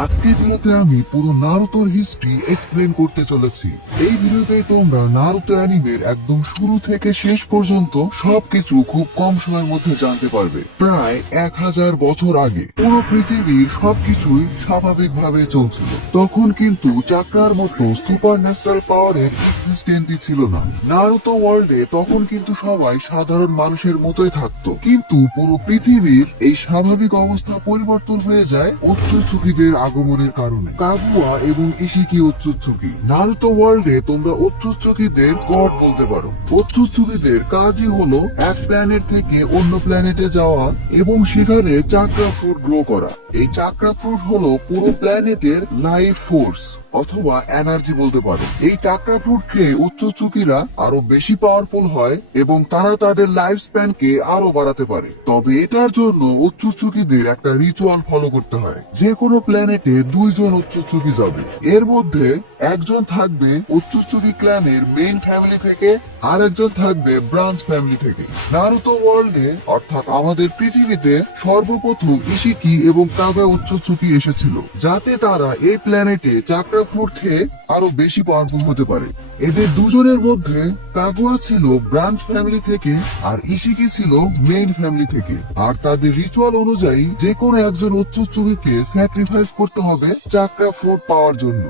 আজকের ভিডিওতে আমি পুরো নারুতোর হিস্ট্রি এক্সপ্লেন করতে চলেছি। এই ভিডিওতে তোমরা নারুতো অ্যানিমের একদম শুরু থেকে শেষ পর্যন্ত সবকিছু খুব কম সময়ের মধ্যে জানতে পারবে। প্রায় 1000 বছর আগে পুরো পৃথিবীর সবকিছুই স্বাভাবিকভাবে চলছিল। তখন কিন্তু চাকরার মতো সুপার ন্যাচারাল পাওয়ারের এক্সিস্টেন্টই ছিল না। নারুতো ওয়ার্ল্ডে তখন কিন্তু সবাই সাধারণ মানুষের মতোই থাকতো, কিন্তু পুরো পৃথিবীর এই স্বাভাবিক অবস্থা পরিবর্তন হয়ে যায় ওৎসুৎসুকিদের আগমনের কারণে। কাগুয়া এবং ইশিকি ওৎসুৎসুকি। নারুতো ওয়ার্ল্ডে তোমরা ওৎসুৎসুকিদের গড বলতে পারো। ওৎসুৎসুকিদের কাজই হলো এক প্ল্যানেট থেকে অন্য প্ল্যানেটে যাওয়া এবং সেখানে চাকরা ফ্রুট গ্রো করা। এই চাকরা ফ্রুট হলো পুরো প্ল্যানেটের লাইফ ফোর্স অথবা এনার্জি বলতে পারো। এই চাকরা ফ্রুট খেয়ে ওৎসুৎসুকিরা আরো বেশি পাওয়ারফুল হয় এবং তারা তাদের লাইফ স্প্যানকে আরো বাড়াতে পারে। তবে এটার জন্য ওৎসুৎসুকিদের একটা রিচুয়াল ফলো করতে হয়। যে কোনো প্ল্যানেটে 2 জন ওৎসুৎসুকি যাবে। এর মধ্যে একজন থাকবে ওৎসুৎসুকি ক্ল্যানের মেইন ফ্যামিলি থেকে, আর একজন থাকবে ব্রাঞ্চ ফ্যামিলি থেকে। নারুতো ওয়ার্ল্ডে অর্থাৎ আমাদের পৃথিবীতে সর্বপ্রথম ইশিকি এবং কাগুয়া ওৎসুৎসুকি এসেছিল, যাতে তারা এই প্ল্যানেটে চাকরা ফ্রুট খেয়ে আরো বেশি পাওয়ারফুল হতে পারে। এদের দুজনের মধ্যে কাগুয়া ছিল ব্রাঞ্চ ফ্যামিলি থেকে আর ইশিকি ছিল মেইন ফ্যামিলি থেকে। আর তাদের রিচুয়াল অনুযায়ী যে কোনো একজন ওৎসুৎসুকিকে স্যাক্রিফাইস করতে হবে চাকরা ফ্রুট পাওয়ার জন্য।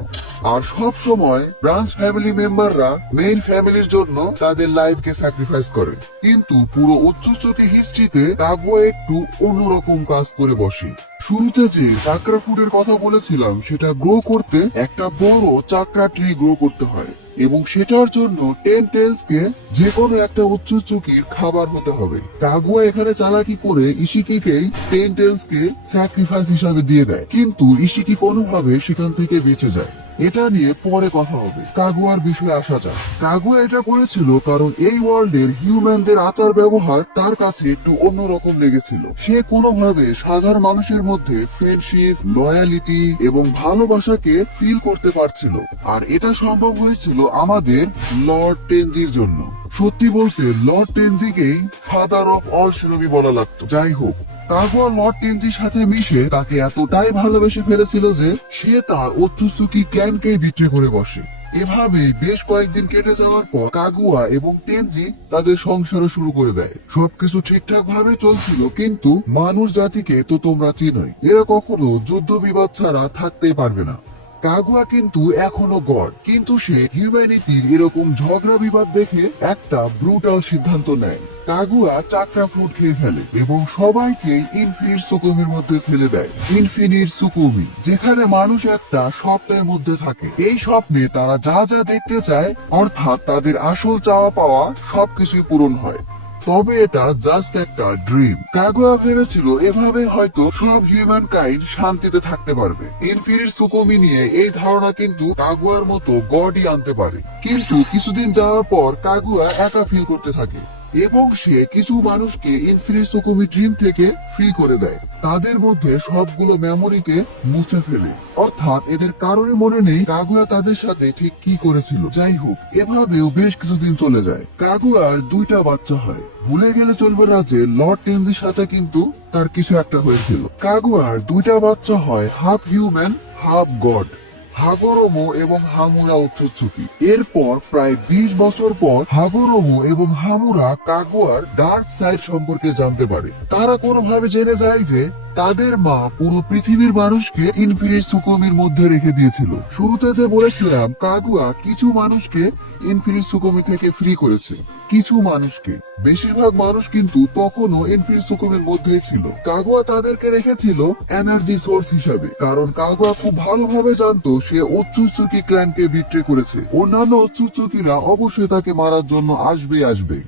আর সব সময় ব্রাঞ্চ ফ্যামিলি মেম্বাররা মেইন ফ্যামিলির জন্য তাদের লাইফকে স্যাক্রিফাইস করে। কিন্তু পুরো ওৎসুৎসুকি হিস্ট্রিতে কাগুয়া একটু অন্যরকম কাজ করে বসে। শুরুতে যে চাকরা ফ্রুটের কথা বলেছিলাম, সেটা গ্রো করতে একটা বড় চাকরা ট্রি গ্রো করতে হয় এবং সেটার জন্য 10 টেলসকে যে কোনো একটা ওৎসুৎসুকির খাবার হতে হবে। কাগুয়া এখানে চালাকি করে ইশিকিকেই 10 টেলসকে স্যাক্রিফাইস হিসাবে দিয়ে দেয়, কিন্তু ইশিকি কোনোভাবে সেখান থেকে বেঁচে যায়। এটা নিয়ে পরে কথা হবে। কাগুয়ার বিষয়ে আসা যাক। কাগুয়া এটা করেছিল কারণ এই ওয়ার্ল্ডের হিউম্যানদের আচার ব্যবহার তার কাছে একটু অন্যরকম লেগেছিল। সে কোনোভাবে সাধারণ মানুষের মধ্যে ফ্রেন্ডশিপ, লয়ালিটি এবং ভালোবাসাকে ফিল করতে পারছিল। আর এটা সম্ভব হয়েছিল আমাদের লর্ড টেনজির জন্য। সত্যি বলতে লর্ড টেনজিকেই ফাদার অফ অল শিনোবি বলা লাগতো। যাই হোক, কাগুয়া লর্ড টেনজির সাথে মিশে তাকে এতটাই ভালোবেসে ফেলেছিল যে সে তার ওৎসুৎসুকি ক্ল্যানকেই বিট্রে করে বসে। এভাবে বেশ কয়েকদিন কেটে যাওয়ার পর কাগুয়া এবং টেনজি তাদের সংসার শুরু করে দেয়। সবকিছু ঠিকঠাক ভাবে চলছিল, কিন্তু মানুষ জাতিকে তো তোমরা চিনোই, এরা কখনো যুদ্ধ বিবাদ ছাড়া থাকতেই পারবে না। কাগুয়া কিন্তু এখনো গড, কিন্তু সে হিউম্যানিটির এরকম ঝগড়া বিবাদ দেখে একটা ব্রুটাল সিদ্ধান্ত নেয়। কাগুয়া চাকরা ফ্রুট খেয়ে ফেলে এবং সবাইকে ইনফিনিট সুকুমির মধ্যে ফেলে দেয়। ইনফিনিট সুকুমি, যেখানে মানুষ একটা স্বপ্নের মধ্যে থাকে। এই স্বপ্নে তারা যা যা দেখতে চায়, অর্থাৎ তাদের আসল চাওয়া পাওয়া সবকিছুই পূরণ হয়। তবে এটা জাস্ট একটা ড্রিম। কাগুয়া ভেবেছিল এভাবে হয়তো সব হিউম্যান কাইন্ড শান্তিতে থাকতে পারবে। ইনফিনিট সুকুমি নিয়ে এই ধারণা কিন্তু কাগুয়ার মতো গডই আনতে পারে। কিন্তু কিছুদিন যাওয়ার পর কাগুয়া একা ফিল করতে থাকে এবং সে কিছু মানুষকে ইনফিনিট সুকুমি ড্রিম থেকে ফ্রি করে দেয়। তাদের মধ্যে সবগুলো মেমোরিকে মুছে ফেলে, অর্থাৎ এদের কারোরই মনে নেই কাগুয়া তাদের সাথে ঠিক কি করেছিল। যাই হোক, এভাবেও বেশ কিছুদিন চলে যায়। কাগুয়ার 2টা বাচ্চা হয়। ভুলে গেলে চলবে না যে লর্ড টেনজির সাথে কিন্তু তার কিছু একটা হয়েছিল। কাগুয়ার 2টা বাচ্চা হয় হাফ হিউম্যান হাফ গড, হাগোরোমো এবং হামুরা ওৎসুৎসুকি। এরপর প্রায় 20 বছর পর হাগোরোমো এবং হামুরা কাগুয়ার ডার্ক সাইড সম্পর্কে জানতে পারে। তারা কোনোভাবে জেনে যায় যে তাদের মা পুরো পৃথিবীর মানুষকে ইনফিনিট সুকুমির মধ্যে রেখে দিয়েছিল। শুরুতে যে বলেছিলাম, কাগুয়া কিছু মানুষকে ইনফিনিট সুকুমি থেকে ফ্রি করেছে, কিছু মানুষকে। বেশিরভাগ মানুষ কিন্তু তখনও ইনফিনিট সুকুমির মধ্যেই ছিল। কাগুয়া তাদেরকে রেখেছিল এনার্জি সোর্স হিসাবে, কারণ কাগুয়া খুব ভালোভাবে জানতো সে ওৎসুৎসুকি ক্ল্যানকে বিট্রে করেছে। অন্যান্য ওৎসুৎসুকিরা অবশ্যই তাকে মারার জন্য আসবে।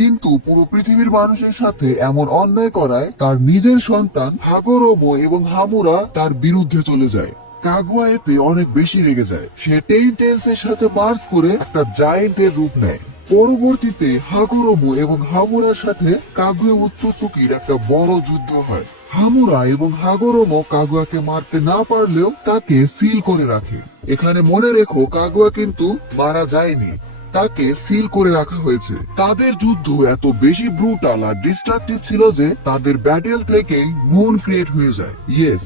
কিন্তু পুরো পৃথিবীর মানুষের সাথে এমন অন্যায় করায় তার নিজের সন্তান হাগোরোমো এবং হামুরা তার বিরুদ্ধে চলে যায়। কাগুয়া এতে অনেক বেশি রেগে যায়। সে 10 টেলস এর সাথে মার্চ করে একটা জায়েন্টের রূপ নেয়। পরবর্তীতে হাগোরোমো এবং হামুরার সাথে কাগুয়া ওৎসুৎসুকির একটা বড় যুদ্ধ হয়। হামুরা এবং হাগোরোমো কাগুয়াকে মারতে না পারলেও তাকে সিল করে রাখে। এখানে মনে রেখো, কাগুয়া কিন্তু মারা যায়নি, তাকে সিল করে রাখা হয়েছে। তাদের যুদ্ধ এত বেশি ব্রুটাল আর ডিস্ট্রাকটিভ ছিল যে তাদের ব্যাটেল থেকেই মুন ক্রিয়েট হয়ে যায়। ইয়েস,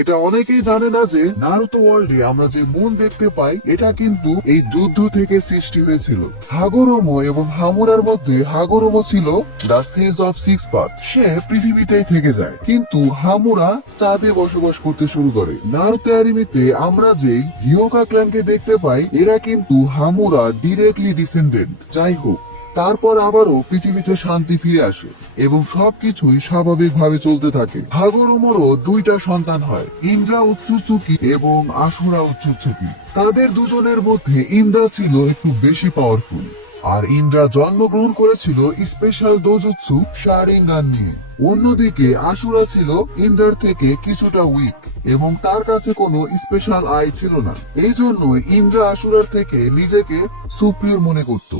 এটা অনেকেই জানে না যে নারুতো ওয়ার্ল্ডে আমরা যে মুন দেখতে পাই এটা কিন্তু এই যুদ্ধ থেকে সৃষ্টি হয়েছিল। হাগোরোমো এবং হামুরার মধ্যে হাগোরোমো ছিল the sage of six path, সে পৃথিবীতেই থেকে যায়, কিন্তু হামুরা চাঁদে বসবাস করতে শুরু করে। নারুতো অ্যানিমেতে আমরা যে হিয়োকা ক্ল্যানকে দেখতে পাই এরা কিন্তু হামুরা ডিরেক্টলি ডিসেন্ডেন্ট। যাই হোক, তারপর আবারও পৃথিবীতে শান্তি ফিরে আসে এবং সবকিছুই স্বাভাবিকভাবে চলতে থাকে। হাগোরোমোরও দুইটা সন্তান হয়, ইন্দ্রা উৎসুচুকি এবং আশুরা উৎসুচুকি। তাদের দুজনের মধ্যে ইন্দ্রা ছিল একটু বেশি পাওয়ারফুল, আর ইন্দ্রা জন্মগ্রহণ করেছিল স্পেশাল দোজুৎসু শারিঙ্গান নিয়ে। অন্যদিকে আশুরা ছিল ইন্দ্রার থেকে কিছুটা উইক এবং তার কাছে কোনো স্পেশাল আই ছিল না। এই জন্য ইন্দ্রা আশুরার থেকে নিজেকে সুপ্রিয়র মনে করত।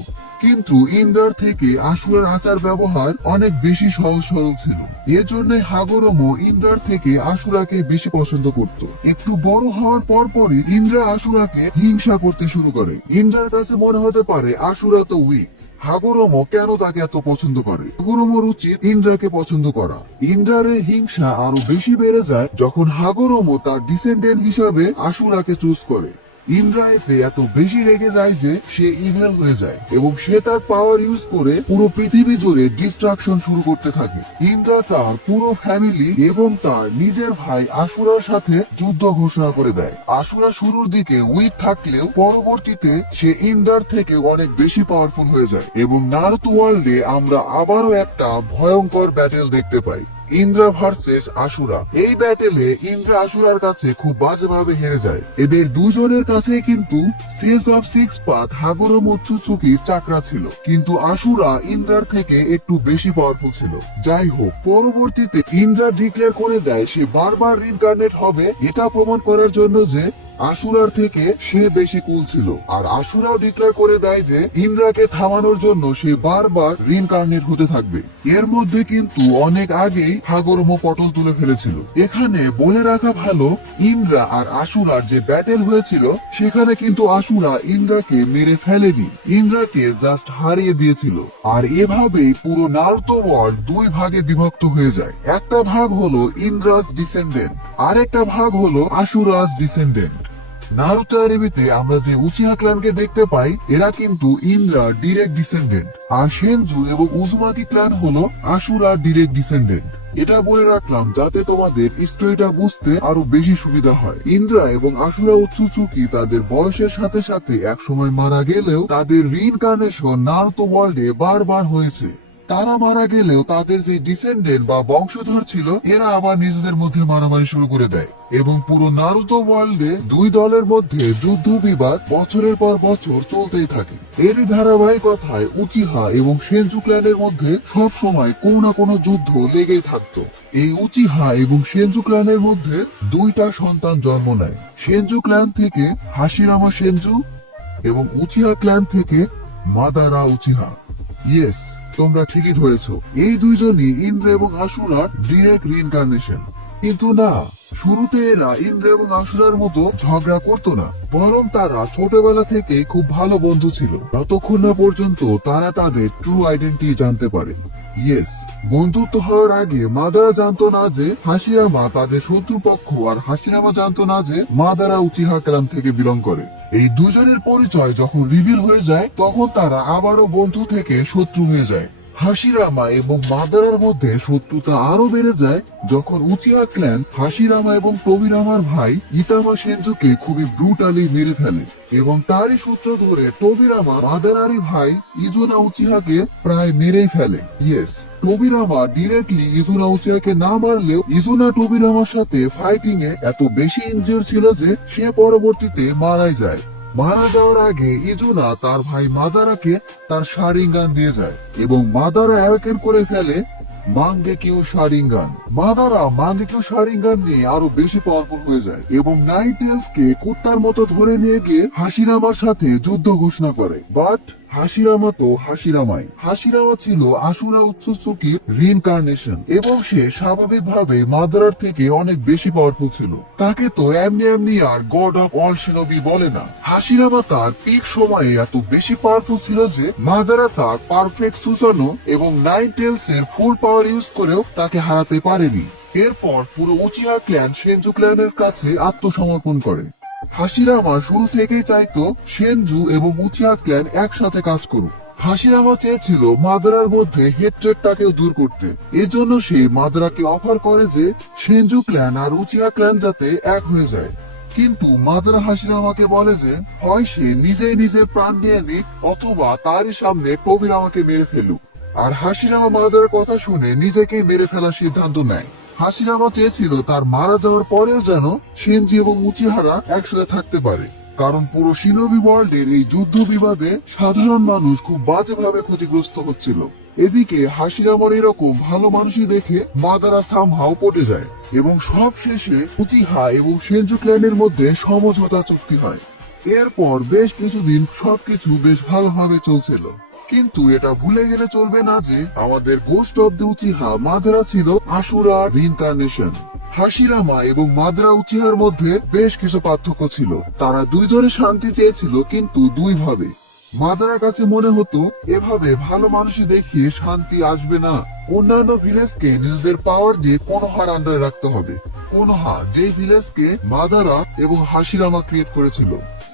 কিন্তু ইন্দ্রার থেকে আশুরার আচার ব্যবহার অনেক বেশি সহজ সরল ছিল। এজন্য হাগোরোমো ইন্দ্রার থেকে আশুরাকে বেশি পছন্দ করত। একটু বড় হওয়ার পরপরই ইন্দ্রা আশুরাকে হিংসা করতে শুরু করে। ইন্দ্রার কাছে মনে হতে পারে আশুরা তো উইক, হাগোরোমো কেন তাকে এত পছন্দ করে। হাগোরোমোর উচিত ইন্দ্রাকে পছন্দ করা। ইন্দ্রার এই হিংসা আরো বেশি বেড়ে যায় যখন হাগোরোমো তার ডিসেন্ডেন্ট হিসাবে আশুরাকে চুজ করে। ইন্দ্রা এতে এত বেশি রেগে যায় যে সে ইভেল হয়ে যায় এবং সে তার পাওয়ার ইউজ করে পুরো পৃথিবী জুড়ে ডিস্ট্রাকশন শুরু করতে থাকে। ইন্দ্রা তার পুরো ফ্যামিলি এবং তার নিজের ভাই আশুরার সাথে যুদ্ধ ঘোষণা করে দেয়। আশুরা শুরুর দিকে উইক থাকলেও পরবর্তীতে সে ইন্দ্রার থেকে অনেক বেশি পাওয়ারফুল হয়ে যায় এবং নারুতো ওয়ার্ল্ডে আমরা আবারও একটা ভয়ঙ্কর ব্যাটেল দেখতে পাই, ইন্দ্রা ভার্সেস আশুরা। এই ব্যাটেলে ইন্দ্রা আশুরার কাছে খুব বাজেভাবে হেরে যায়। এদের দুজনের কাছে কিন্তু সেজ অফ সিক্স পাথ হাগোরোমো উৎসুচুকির চাকরা ছিল, কিন্তু আশুরা ইন্দ্রার থেকে একটু বেশি পাওয়ারফুল ছিল। যাই হোক, পরবর্তীতে ইন্দ্রা ডিক্লেয়ার করে দেয় সে বারবার রিইনকার্নেট হবে, এটা প্রমাণ করার জন্য যে আশুরার থেকে সে বেশি কুল ছিল। আর আশুরাও ডিক্লেয়ার করে দেয় যে ইন্দ্রাকে থামানোর জন্য সে বারবার রিইনকার্নেট হতে থাকবে। এর মধ্যে কিন্তু অনেক আগেই হাগোরোমো পটল তুলে ফেলেছিল। এখানে বলে রাখা ভালো, ইন্দ্রা আর আশুরার যে ব্যাটেল হয়েছিল সেখানে কিন্তু আশুরা ইন্দ্রাকে মেরে ফেলেনি, ইন্দ্রাকে জাস্ট হারিয়ে দিয়েছিল। আর এভাবেই পুরো নারুতো ওয়ার্ল্ড দুই ভাগে বিভক্ত হয়ে যায়। একটা ভাগ হলো ইন্দ্রাস ডিসেন্ডেন্ট, আর একটা ভাগ হলো আশুরাস ডিসেন্ডেন্ট। নারুতো অ্যানিমেতে আমরা যে উচিহা ক্ল্যানকে দেখতে পাই এরা কিন্তু ইন্দ্রা ডিরেক্ট ডিসেন্ডেন্ট, আর সেনজু এবং উজুমাকি ক্ল্যান হলো আশুরা ডিরেক্ট ডিসেন্ডেন্ট। এটা বলে রাখলাম যাতে তোমাদের স্টোরিটা বুঝতে আরো বেশি সুবিধা হয়। ইন্দ্রা এবং আশুরা উৎসুচুকি তাদের বয়সের সাথে সাথে একসময় মারা গেলেও তাদের রিইনকার্নেশন নারুতো ওয়ার্ল্ডে বারবার হয়েছে। তারা মারা গেলেও তাদের যে ডিসেন্ডেন্ট বা বংশধর ছিল এরা আবার নিজেদের মধ্যে মারামারি শুরু করে দেয় এবং পুরো নারুতো ওয়ার্ল্ডে দুই দলের মধ্যে যুদ্ধ বিবাদ বছরের পর বছর চলতেই থাকে। এরই ধারাবাহিকতায় উচিহা এবং সেনজু ক্ল্যানের মধ্যে সব সময় কোনো না কোনো যুদ্ধ লেগেই থাকতো। এই উচিহা এবং সেনজু ক্ল্যানের মধ্যে দুইটা সন্তান জন্ম নেয়। সেনজু ক্ল্যান থেকে হাশিরামা সেনজু এবং উচিহা ক্ল্যান থেকে মাদারা উচিহা। ইয়েস, তোমরা ঠিকই ধরেছো, এই দুইজনই ইন্দ্রা এবং আশুরা ডিরেক্ট রিইনকার্নেশন। কিন্তু না, শুরুতে এরা ইন্দ্রা এবং আশুরার মতো ঝগড়া করতো না, বরং তারা ছোটবেলা থেকে খুব ভালো বন্ধু ছিল, যতক্ষণ না পর্যন্ত তারা তাদের ট্রু আইডেন্টিটি জানতে পারে। ইয়েস, বন্ধুত্ব হওয়ার আগে মাদারা জানতো না যে হাশিরামা তাদের শত্রুপক্ষ, আর হাশিরামা জানতো না যে মাদারা উচিহা ক্ল্যান থেকে বিলং করে। এই দুজনের পরিচয় যখন রিভিল হয়ে যায় তখন তারা আবারও বন্ধু থেকে শত্রু হয়ে যায়। হাশিরামা এবং মাদারার মধ্যে শত্রুতা আরো বেড়ে যায় যখন উচিহা ক্ল্যান হাশিরামা এবং টোবিরামার ভাই ইতামা সেনজুকে খুবই ব্রুটালি মেরে ফেলে এবং তারই সূত্র ধরে টোবিরামা মাদারারি ভাই ইজুনা উচিহাকে প্রায় মেরেই ফেলে। ইয়েস, টোবিরামা ডিরেক্টলি ইজুনা উচিহাকে না মারলেও ইজুনা টোবিরামার সাথে ফাইটিং এ এত বেশি ইনজিওর ছিল যে সে পরবর্তীতে মারাই যায়। মারা যাওয়ার আগে ইজুনা তার ভাই মাদারাকে তার শারিঙ্গান দিয়ে যায় এবং মাদারা অ্যাওয়েকেন করে ফেলে মাঙ্গেকিউ শারিঙ্গান। মাদারা মাঙ্গেকিউ শারিঙ্গান নিয়ে আরো বেশি পাওয়ারফুল হয়ে যায় এবং নাইন টেলস কে কুত্তার মতো ধরে নিয়ে গিয়ে হাশিরামার সাথে যুদ্ধ ঘোষণা করে। বাট হাশিরামা তো হাশিরামাই। হাশিরামা ছিল আশুরা উৎসুচুকির রিইনকার্নেশন এবং সে স্বাভাবিকভাবে মাদারার থেকে অনেক বেশি পাওয়ারফুল ছিল। তাকে তো এমনি এমনি আর গড অফ অল শিনোবি বলে না। হাশিরামা তার পিক সময়ে এত বেশি পাওয়ারফুল ছিল যে মাদারা তার পারফেক্ট সুসানো এবং নাইন টেলস এর ফুল পাওয়ার ইউজ করেও তাকে হারাতে পারেনি। এরপর পুরো উচিহা ক্ল্যান সেনজু ক্ল্যানের কাছে আত্মসমর্পণ করে। হাশিরামা শুরু থেকেই চাইতো সেনজু এবং উচিহা ক্ল্যান একসাথে কাজ করুক। হাশিরামা চেয়েছিল মাদারার মধ্যে হেট্রেডটাকেও দূর করতে। এজন্য সে মাদারাকে অফার করে যে সেনজু ক্ল্যান আর উচিহা ক্ল্যান যাতে এক হয়ে যায়। কিন্তু মাদারা হাশিরামাকে বলে যে হয় সে নিজেই নিজের প্রাণ নিয়ে নিক অথবা তারই সামনে টোবিরামাকে মেরে ফেলুক। আর হাশিরামা মাদারার কথা শুনে নিজেকেই মেরে ফেলার সিদ্ধান্ত নেয়। হাশিরামা চেয়েছিল তার মারা যাওয়ার পরেও যেন সেনজি এবং উচিহারা একসাথে থাকতে পারে, কারণ পুরো শিনোবি ওয়ার্ল্ডের এই যুদ্ধ বিবাদে সাধারণ মানুষ খুব বাজেভাবে ক্ষতিগ্রস্ত হচ্ছিল। এদিকে হাশিরামার এরকম ভালো মানুষই দেখে মাদারা সামহাও পটে যায় এবং সব শেষে উচিহা এবং সেনজু ক্ল্যানের মধ্যে সমঝোতা চুক্তি হয়। এরপর বেশ কিছুদিন সবকিছু বেশ ভালোভাবে চলছিল, কিন্তু এটা ভুলে গেলে চলবে না যে আমাদের ghost of the Uchiha Madara ছিল আশুরা রিইনকার্নেশন। হাশিরামা এবং মাদারা উচিহার মধ্যে বেশ কিছু পার্থক্য ছিল। তারা দুইজনে শান্তি চেয়েছিল, কিন্তু দুই ভাবে। মাদারার কাছে মনে হতো এভাবে ভালো মানুষই দেখিয়ে শান্তি আসবে না। অন্যান্য ভিলেজকে নিজেদের পাওয়ার দিয়ে কোনোহার আন্ডারে রাখতে হবে। কোনোহা যে ভিলেজকে মাদারা এবং হাশিরামা ক্রিয়েট করেছিল,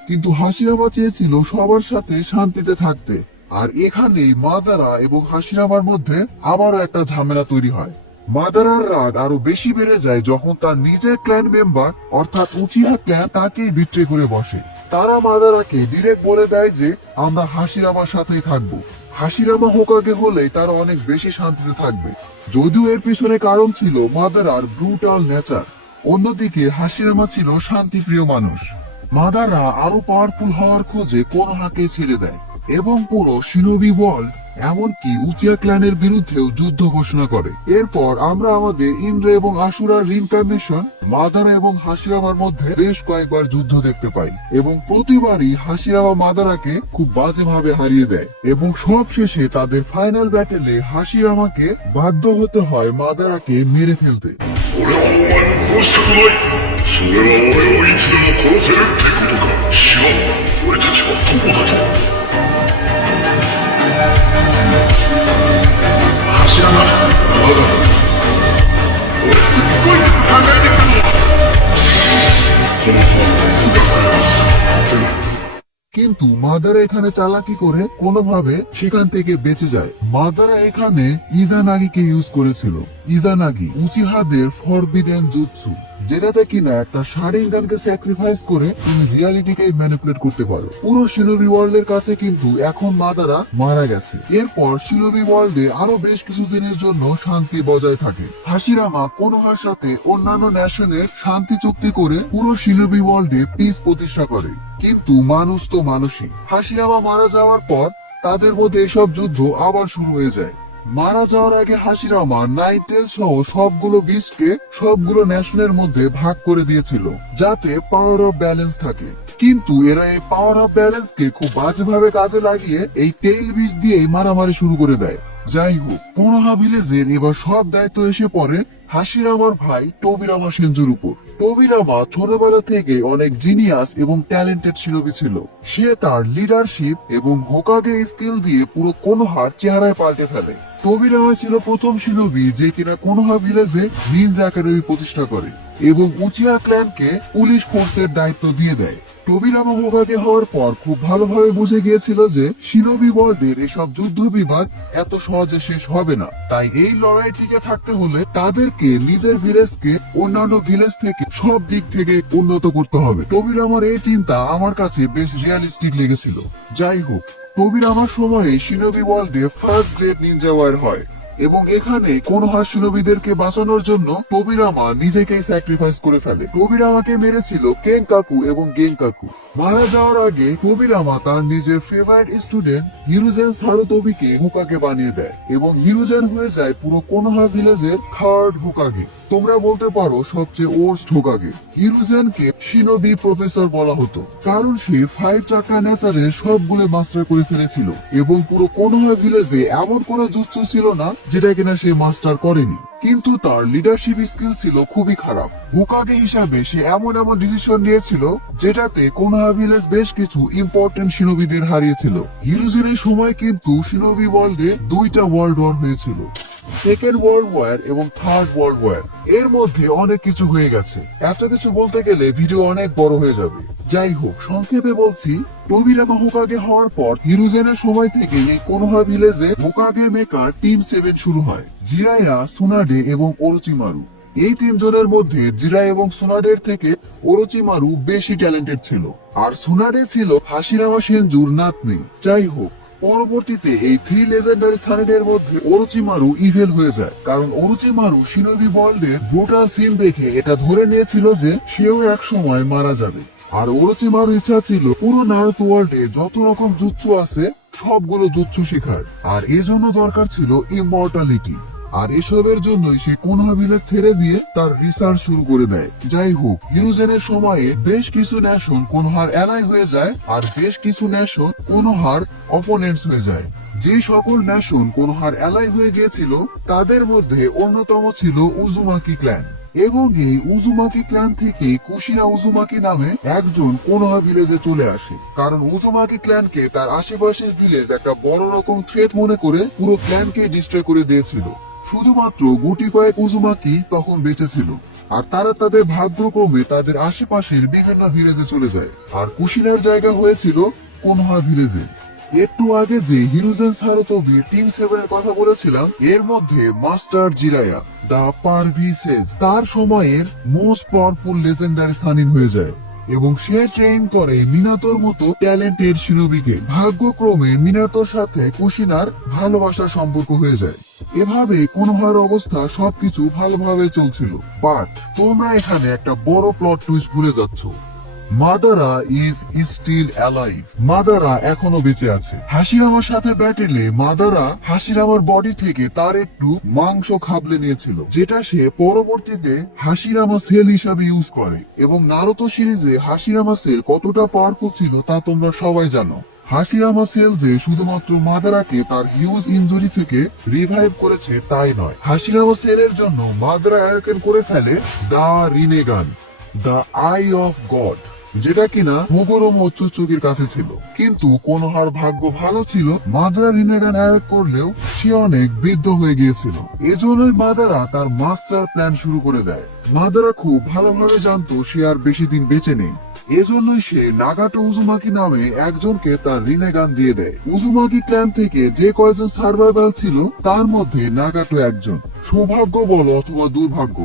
কিন্তু হাশিরামা চেয়েছিল সবার সাথে শান্তিতে থাকতে। আর এখানেই মাদারা এবং হাশিরামার মধ্যে আবারও একটা ঝামেলা তৈরি হয়। মাদারার রাগ আরো বেশি বেড়ে যায় যখন তার নিজের ক্ল্যান মেম্বার অর্থাৎ উচিহা ক্ল্যান তাকেই বিট্রে করে বসে। তারা মাদারাকে ডিরেক্ট বলে দেয় যে আমরা হাশিরামার সাথেই থাকবো। হাশিরামা হোকাগে হলেই তারা অনেক বেশি শান্তিতে থাকবে। যদিও এর পিছনে কারণ ছিল মাদারার ব্রুটাল নেচার। অন্যদিকে হাশিরামা ছিল শান্তিপ্রিয় মানুষ। মাদারা আরো পাওয়ারফুল হওয়ার খোঁজে কোনোহাকে ছেড়ে দেয় এবং পুরো শিনোবি ওয়ার্ল্ড এমনকি উচিয়া ক্ল্যানের বিরুদ্ধেও যুদ্ধ ঘোষণা করে। এরপর আমরা আমাদের ইন্দ্র এবং আশুরার রিইনকার্নেশন মাদারা এবং হাশিরামার মধ্যে বেশ কয়েকবার যুদ্ধ দেখতে পাই এবং প্রতিবারই হাশিরামা মাদারাকে খুব বাজেভাবে হারিয়ে দেয় এবং সব শেষে তাদের ফাইনাল ব্যাটেলে হাশিরামাকে বাধ্য হতে হয় মাদারাকে মেরে ফেলতে। 俺はお前を殺したくない。それは俺をいつでも殺せるってことか。知らん。俺たちは友達だ。柱がまだ俺すっごい術考えてきたぞ。この本がありますでも কিন্তু মাদারা এখানে চালাকি করে কোনোভাবে সেখান থেকে বেঁচে যায়। মাদারা এখানে ইজানাগিকে ইউজ করেছিল। ইজানাগি উচিহাদের ফরবিডেন জুৎসু, যেটাতে কিনা একটা শারিঙ্গানকে স্যাক্রিফাইস করে তুমি রিয়ালিটিকে ম্যানিপুলেট করতে পারো। পুরো শিনোবি ওয়ার্ল্ডের কাছে কিন্তু এখন মাদারা মারা গেছে। এরপর শিনোবি ওয়ার্ল্ডে আরো বেশ কিছু দিনের জন্য শান্তি বজায় থাকে। হাশিরামা কোনোহার সাথে অন্যান্য ন্যাশনের শান্তি চুক্তি করে পুরো শিনোবি ওয়ার্ল্ডে পিস প্রতিষ্ঠা করে। কিন্তু মানুষ তো মানুষই। হাশিরামা মারা যাওয়ার পর তাদের মধ্যে এসব যুদ্ধ আবার শুরু হয়ে যায়। মারা যাওয়ার আগে হাশিরামা নাইটেল সহ সবগুলো বিস্টকে সবগুলো ন্যাশনের মধ্যে ভাগ করে দিয়েছিল, যাতে পাওয়ার অফ ব্যালেন্স থাকে। কিন্তু এরা এই পাওয়ার অফ ব্যালেন্সকে খুব বাজেভাবে কাজে লাগিয়ে এই টেইল বিস্ট দিয়েই মারামারি শুরু করে দেয়। যাই হোক, কোনোহা ভিলেজের এবার সব দায়িত্ব এসে পড়ে হাশিরামার ভাই টোবিরামা সেনজুর উপর। টোবিরামা ছোটবেলা থেকে অনেক জিনিয়াস এবং ট্যালেন্টেড শিনোবি ছিল। সে তার লিডারশিপ এবং হোকাগে স্কিল দিয়ে পুরো কোনোহার চেহারায় পাল্টে ফেলে। টোবিরামা ছিল প্রথম শিনোবি যে কিনা কোনোহা ভিলেজে নিনজা একাডেমি প্রতিষ্ঠা করে এবং উচিয়া ক্ল্যানকে পুলিশ ফোর্সের দায়িত্ব দিয়ে দেয়। টোবিরামা হোকাগে হওয়ার পর খুব ভালোভাবে বুঝে গিয়েছিল যে শিনোবি ওয়ার্ল্ডের এসব যুদ্ধ বিবাদ এত সহজে শেষ হবে না। তাই এই লড়াই টিকে থাকতে হলে তাদেরকে নিজের ভিলেজকে অন্যান্য ভিলেজ থেকে সব দিক থেকে উন্নত করতে হবে। টোবিরামার এই চিন্তা আমার কাছে বেশ রিয়ালিস্টিক লেগেছিল। যাই হোক, টোবিরামার সময়ে শিনোবি ওয়ার্ল্ডে ফার্স্ট গ্রেট নিনজা ওয়ার হয় এবং এখানে কোনোহা শিনোবিদেরকে বাঁচানোর জন্য টোবিরামা নিজেকেই স্যাক্রিফাইস করে ফেলে। টোবিরামাকে মেরেছিল কেনকাকু এবং গেনকাকু। মারা যাওয়ার আগে টোবিরামা তার নিজের ফেভারিট স্টুডেন্ট হিরুজেন সারুতোবিকে হোকাগে বানিয়ে দেয় এবং হিরুজেন হয়ে যায় পুরো কোনোহা ভিলেজের থার্ড হোকাগে। তোমরা বলতে পারো সবচেয়ে ওর্স্ট হোকাগে। হিরুজেনকে শিনোবি প্রফেসর বলা হতো, কারণ সে 5 চাকরা নেচারের সবগুলো মাস্টার করে ফেলেছিল এবং পুরো কোনোহা ভিলেজে এমন কোনো জুৎসু ছিল না যেটা কিনা সে মাস্টার করেনি। কিন্তু তার লিডারশিপ স্কিল ছিল খুবই খারাপ। হোকাগে হিসাবে সে এমন এমন ডিসিশন নিয়েছিল যেটাতে কোনোহা ভিলেজ বেশ কিছু ইম্পর্টেন্ট শিনোবিদের হারিয়েছিল। হিরুজেনের সময় কিন্তু শিনোবি ওয়ার্ল্ডে 2টা ওয়ার্ল্ড ওয়ার হয়েছিল। সেকেন্ড ওয়ার্ল্ড ওয়ার এবং থার্ড ওয়ার্ল্ড ওয়ার। এর মধ্যে অনেক কিছু হয়ে গেছে, এত কিছু বলতে গেলে ভিডিও অনেক বড় হয়ে যাবে। যাই হোক, সংক্ষেপে বলছি, টোবিরামা হোকাগে হওয়ার পর হিরুজেনের সময় থেকে এই কোনোহা ভিলেজে হোকাগে মেকার টিম 7 শুরু হয়। জিরায়া, সুনাডে এবং ওরোচিমারু। এই তিনজনের মধ্যে জিরা এবং সুনাডের থেকে ওরোচিমারু বেশি ট্যালেন্টেড ছিল, আর সুনাডে ছিল হাশিরামা সেনজুর নাতনি। যাই হোক, পরবর্তীতে এই 3 লেজেন্ডারি সানিডের মধ্যে ওরোচিমারু ইভেল হয়ে যায়, কারণ ওরোচিমারু শিনোবি ওয়ার্ল্ডের ব্রুটাল সিন দেখে এটা ধরে নিয়েছিল যে সেও এক সময় মারা যাবে। আর ওরোচিমারু ইচ্ছা ছিল পুরো নারুতো ওয়ার্ল্ডে যত রকম জুৎসু আছে সবগুলো জুৎসু শেখার, আর এজন্য দরকার ছিল ইমমর্টালিটি। আর এসবের জন্যই সে কোনোহা ভিলেজ ছেড়ে দিয়ে তার রিসার্চ শুরু করে দেয়। যাই হোক, হিরোজেনের সময়ে বেশ কিছু ন্যাশন কোনোহার অ্যালাই হয়ে যায়, আর বেশ কিছু ন্যাশন কোনোহার অপোনেন্টস হয়ে যায়। যে সকল ন্যাশন কোনোহার অ্যালাই হয়ে গিয়েছিল তাদের মধ্যে অন্যতম ছিল উজুমাকি ক্ল্যান, এবং এই উজুমাকি ক্ল্যান থেকে কুশিনা উজুমাকি নামে একজন কোনোহা ভিলেজে চলে আসে, কারণ উজুমাকি ক্ল্যানকে তার আশেপাশের ভিলেজ একটা বড় রকম থ্রেট মনে করে পুরো ক্ল্যানকে ডিস্ট্রয় করে দিয়েছিল। শুধুমাত্র গুটি কয়েক উজুমাকি তখন বেঁচে ছিল, আর তারা তাদের ভাগ্যক্রমে তাদের আশেপাশের বিভিন্ন ভিলেজে চলে যায়, আর কুশিনার জায়গা হয়েছিল কোনোহা ভিলেজে। একটু আগে যে হিরোজেন সারুতোবি টিম 7 এর কথা বলেছিলাম, এর মধ্যে মাস্টার জিরায়া দা পারভিসেস তার সময়ের মোস্ট পাওয়ারফুল লেজেন্ডারি সানিন হয়ে যায়, এবং সে ট্রেন করে মিনাতোর মতো ট্যালেন্টেড শিনোবিকে। ভাগ্যক্রমে মিনাতোর সাথে কুশিনার ভালোবাসার সম্পর্ক হয়ে যায়। এভাবে কোনোহার অবস্থা সবকিছু ভালোভাবে চলছিল, বাট তোমরা এখানে একটা বড় প্লট টুইস্ট ভুলে যাচ্ছ। Madara is still alive. Madara এখনো বেঁচে আছে। হাশিরামার সাথে ব্যাটেলে মাদারা হাশিরামার বডি থেকে তার একটু মাংস খাবলে নিয়েছিল, যেটা সে পরবর্তীতে হাশিরামা সেল হিসাবে ইউজ করে। এবং নারুতো সিরিজে হাশিরামা সেল কতটা পাওয়ারফুল ছিল তা তোমরা সবাই জানো। হাশিরামা সেল যে শুধুমাত্র মাদারাকে তার হিউজ ইনজুরি থেকে রিভাইভ করেছে তাই নয়, হাশিরামা সেলের জন্য মাদারা অ্যাওয়েকেন করে ফেলে the rinnegan, the eye of god, যেটা কিনা মুগোরো মোচুচুকির কাছে ছিল। কিন্তু কোনোহার ভাগ্য ভালো ছিল, মাদারা রিনেগান অ্যাওয়েক করলেও সে অনেক বৃদ্ধ হয়ে গিয়েছিল। এজন্যই মাদারা তার মাস্টার প্ল্যান শুরু করে দেয়। মাদারা খুব ভালোভাবে জানতো সে আর বেশি দিন বেঁচে নেই, এজন্যই সে নাগাটো উজুমাকি নামে একজনকে তার রিনেগান দিয়ে দেয়। উজুমাকি ক্ল্যান থেকে যে কয়জন সার্ভাইভাল ছিল তার মধ্যে নাগাটো একজন। সৌভাগ্য বলো অথবা দুর্ভাগ্য,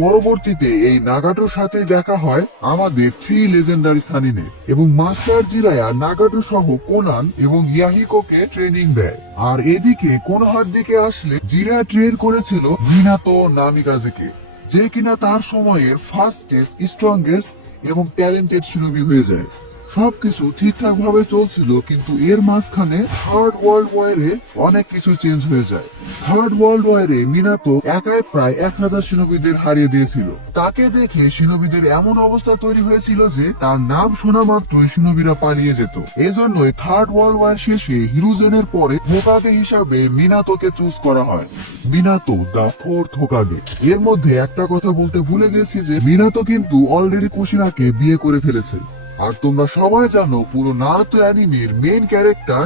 পরবর্তীতে এই নাগাটোর সাথে দেখা হয় আমাদের 3 লেজেন্ডারি সানিনের, এবং মাস্টার জিরায়া নাগাটো সহ কোনান এবং ইয়াহিকোকে ট্রেনিং দেয়। আর এদিকে কোনোহার দিকে আসলে জিরা ট্রেন করেছিল মিনাতো নামিকাজেকে, যে কিনা তার সময়ের ফাস্টেস্ট, স্ট্রংগেস্ট এবং ট্যালেন্টেড শিনোবি হয়ে যায়। সবকিছু ঠিকঠাক ভাবে চলছিল, কিন্তু এর মাঝখানে থার্ড ওয়ার্ল্ড ওয়ারে অনেক কিছু চেঞ্জ হয়ে যায়। থার্ড ওয়ার্ল্ড ওয়ারে মিনাতো একাই প্রায় 1000 শিনোবিদের হারিয়ে দিয়েছিল। তাকে দেখে শিনোবিদের এমন অবস্থা তৈরি হয়েছিল যে তার নাম শোনা মাত্রই শিনোবিরা পালিয়ে যেত। এজন্যই থার্ড ওয়ার্ল্ড ওয়ার শেষে হিরোজেনের পরে হোকাগে হিসাবে মিনাতোকে চুজ করা হয়। মিনাতো দা ফোর্থ হোকাগে। এর মধ্যে একটা কথা বলতে ভুলে গেছি যে মিনাতো কিন্তু অলরেডি কুশিনাকে বিয়ে করে ফেলেছে। আর তোমরা সবাই জানো পুরো নারুতো অ্যানিমের মেইন ক্যারেক্টার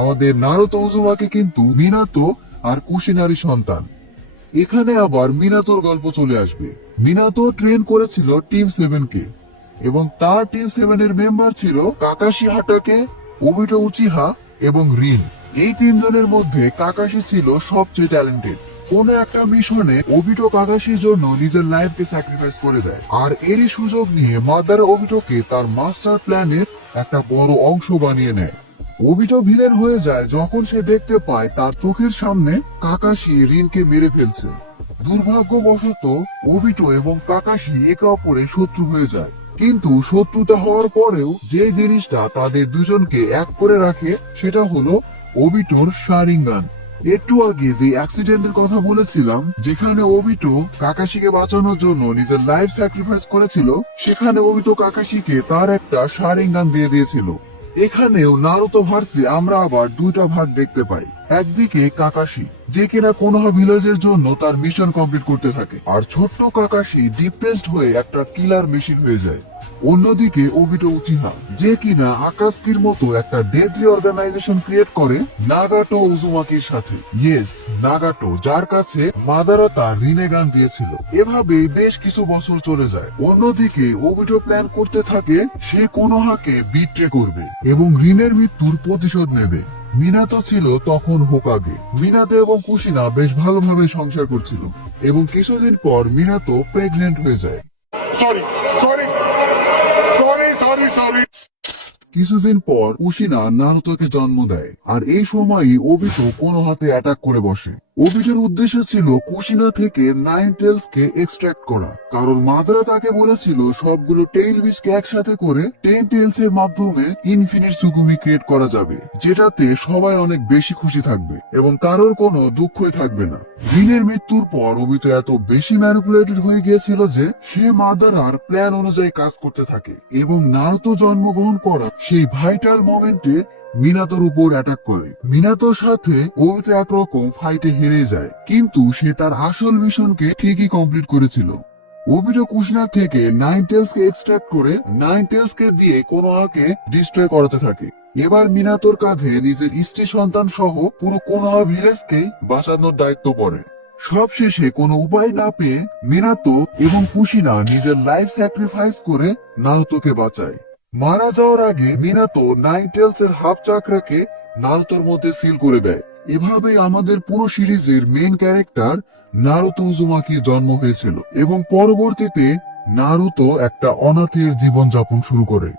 আমাদের নারুতো উজুমাকি কিন্তু মিনাতো আর কুশিনারই সন্তান। এখানে আবার মিনাতোর গল্প চলে আসবে। মিনাতো ট্রেন করেছিল টিম 7 কে, এবং তার টিম 7 এর মেম্বার ছিল কাকাশি হাটাকে, ওবিটো উচিহা এবং রিন। এই তিনজনের মধ্যে কাকাশি ছিল সবচেয়ে ট্যালেন্টেড। কোন একটা মিশনে ওবিটো কাকাশির জন্য নিজের লাইফকে স্যাক্রিফাইস করে দেয়, আর এরই সুযোগ নিয়ে মাদারা ওবিটোকে তার মাস্টার প্ল্যানের একটা বড় অংশ বানিয়ে নেয়। ওবিটো ভিলেন হয়ে যায় যখন সে দেখতে পায় তার চোখের সামনে কাকাশি রিনকে মেরে ফেলছে। দুর্ভাগ্যবশত ওবিটো এবং কাকাশি একে অপরের শত্রু হয়ে যায়, কিন্তু শত্রুতা হওয়ার পরেও যে জিনিসটা তাদের দুজনকে এক করে রাখে সেটা হলো ওবিটোর শারিঙ্গান। একটু আগে যে অ্যাক্সিডেন্টের কথা বলেছিলাম, যেখানে ওবিটো কাকাশিকে বাঁচানোর জন্য নিজের লাইফ স্যাক্রিফাইস করেছিল, সেখানে ওবিটো কাকাশিকে তার একটা শারিঙ্গান দিয়ে দিয়েছিল। এখানেও নারুতো ভার্সে আমরা আবার দুইটা ভাগ দেখতে পাই। একদিকে কাকাশি, যে কিনা কোনোহা ভিলেজের জন্য তার মিশন কমপ্লিট করতে থাকে, আর ছোট্ট কাকাশি ডিপ্রেসড হয়ে একটা কিলার মেশিন হয়ে যায়। অন্যদিকে ওবিটো উচিহা, যে কিনা আকাসকির মতো একটা ডেডলি অর্গানাইজেশন ক্রিয়েট করে নাগাটো উজুমাকির সাথে। ইয়েস, নাগাটো, যার কাছে মাদারা তার রিনেগান দিয়েছিল। এভাবে বেশ কিছু বছর চলে যায়। অন্যদিকে ওবিটো প্ল্যান করতে থাকে সে কোনোহাকে বিট্রে করবে এবং রিনের মৃত্যুর প্রতিশোধ নেবে। মিনাতো ছিল তখন হোকাগে। মিনাতো এবং কুশিনা বেশ ভালোভাবে সংসার করছিল এবং কিছুদিন পর মিনাতো প্রেগনেন্ট হয়ে যায়। সরি। কিছুদিন পর কুশিনা নারুতোকে জন্ম দেয়, আর এই সময়ই ওবিটো কোনো হাতে অ্যাটাক করে বসে। ওবিটোর উদ্দেশ্য ছিল কুশিনা থেকে নাইন টেলস কে এক্সট্রাক্ট করা, কারণ মাদারা তাকে বলেছিল সবগুলো টেইল বিচকে একসাথে করে 10 টেলস এর মাধ্যমে ইনফিনিট সুকুমি ক্রিয়েট করা যাবে, যেটাতে সবাই অনেক বেশি খুশি থাকবে এবং কারোর কোনো দুঃখই থাকবে না। রিনের মৃত্যুর পর ওবিটো এত বেশি ম্যানিপুলেটেড হয়ে গিয়েছিল যে সে মাদারার প্ল্যান অনুযায়ী কাজ করতে থাকে এবং নারুতো জন্মগ্রহণ করা সেই ভাইটাল মোমেন্টে মিনাতোর উপর অ্যাটাক করে। মিনাতোর সাথে ওবিটো একরকম ফাইটে হেরে যায়, কিন্তু সে তার আসল মিশনকে ঠিকই কমপ্লিট করেছিল। ওবিটো কুশিনা থেকে নাইন টেলস কে এক্সট্রাক্ট করে নাইন টেলস কে দিয়ে কোনোহাকে ডিস্ট্রয় করাতে থাকে। এবার মিনাতোর কাঁধে নিজের স্ত্রী সন্তান সহ পুরো কোনোহা ভিলেজকে বাঁচানোর দায়িত্ব পড়ে। সবশেষে কোনো উপায় না পেয়ে মিনাতো এবং কুশিনা নিজের লাইফ স্যাক্রিফাইস করে নারুতোকে বাঁচায়। মারা যাওয়ার আগে মিনাতো নাইন টেলস এর হাফ চাকরাকে নারুতোর মধ্যে সিল করে দেয়। এভাবেই আমাদের পুরো সিরিজের মেইন ক্যারেক্টার নারুতো উজুমাকির জন্ম হয়েছিল এবং পরবর্তীতে নারুতো একটা অনাথের জীবনযাপন শুরু করে।